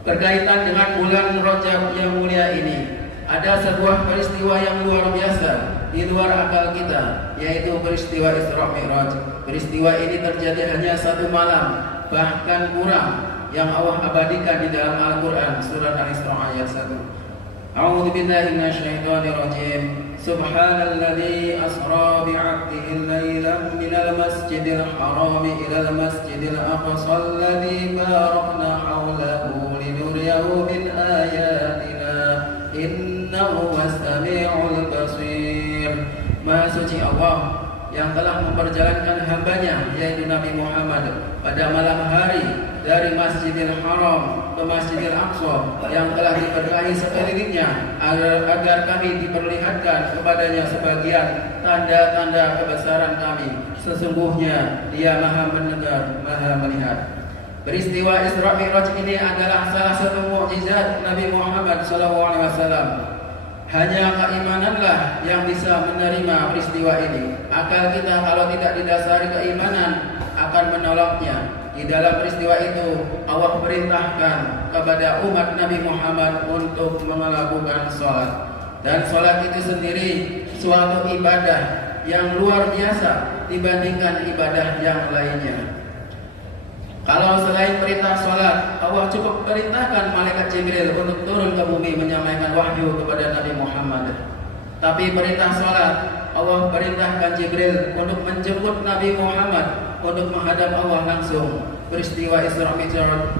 Berkaitan dengan bulan Rajab yang mulia ini, ada sebuah peristiwa yang luar biasa di luar akal kita, yaitu peristiwa Isra Mi'raj. Peristiwa ini terjadi hanya satu malam, bahkan kurang, yang Allah abadikan di dalam Al-Quran surat Al-Isra ayat 1. A'udzu billahi minasyaitonir rajim. Subhanalladzi asra bi'abdihi lailan minal masjidil haram ilal masjidil aqsa alladzi barakna hawlahu linuriyahu min ayatina innahu was-sami'ul basir. Maha suci Allah yang telah memperjalankan hambanya, yaitu Nabi Muhammad, pada malam hari dari Masjidil Haram ke Masjidil Aqsa yang telah diberkahi sekelilingnya, agar kami diperlihatkan kepadanya sebagian tanda-tanda kebesaran kami. Sesungguhnya Dia Maha mendengar, Maha melihat. Peristiwa Isra Mi'raj ini adalah salah satu mukjizat Nabi Muhammad SAW. Hanya keimananlah yang bisa menerima peristiwa ini. Akal kita kalau tidak didasari keimanan akan menolaknya. Di dalam peristiwa itu Allah perintahkan kepada umat Nabi Muhammad untuk melakukan sholat. Dan sholat itu sendiri suatu ibadah yang luar biasa dibandingkan ibadah yang lainnya. Kalau selain perintah sholat, Allah cukup perintahkan malaikat Jibril untuk turun ke bumi menyampaikan wahyu kepada Nabi Muhammad. Tapi perintah sholat, Allah perintahkan Jibril untuk menjemput Nabi Muhammad untuk menghadap Allah langsung. Peristiwa Isra Mi'raj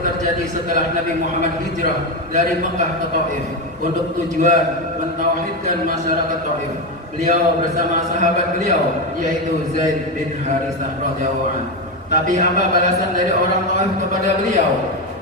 terjadi setelah Nabi Muhammad hijrah dari Mekah ke Taif untuk tujuan mentauhidkan masyarakat Taif. Beliau bersama sahabat beliau, yaitu Zaid bin Harithah radhiyallahu anhu. Tapi apa balasan dari orang Taif kepada beliau?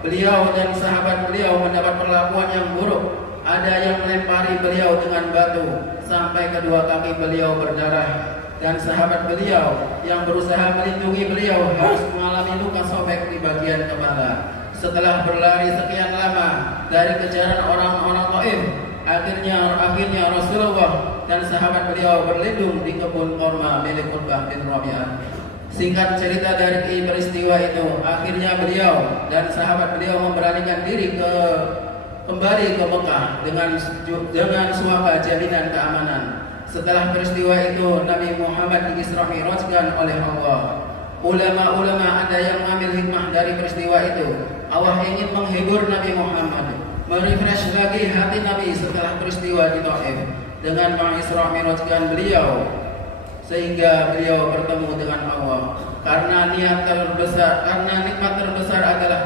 Beliau dan sahabat beliau mendapat perlakuan yang buruk. Ada yang melempari beliau dengan batu sampai kedua kaki beliau berdarah. Dan sahabat beliau yang berusaha melindungi beliau harus mengalami luka sobek di bagian kepala. Setelah berlari sekian lama dari kejaran orang-orang Taif, akhirnya Rasulullah dan sahabat beliau berlindung di kebun korma milik Utbah bin Rabi'ah. Singkat cerita dari peristiwa itu, akhirnya beliau dan sahabat beliau memberanikan diri kembali ke Mekah dengan suaka jaminan keamanan. Setelah peristiwa itu, Nabi Muhammad di-Isra Mi'rajkan oleh Allah. Ulama-ulama ada yang mengambil hikmah dari peristiwa itu. Allah ingin menghibur Nabi Muhammad, merefresh lagi hati Nabi setelah peristiwa di Taif dengan meng-Isra Mi'rajkan beliau, sehingga beliau bertemu dengan Allah. Karena nikmat terbesar adalah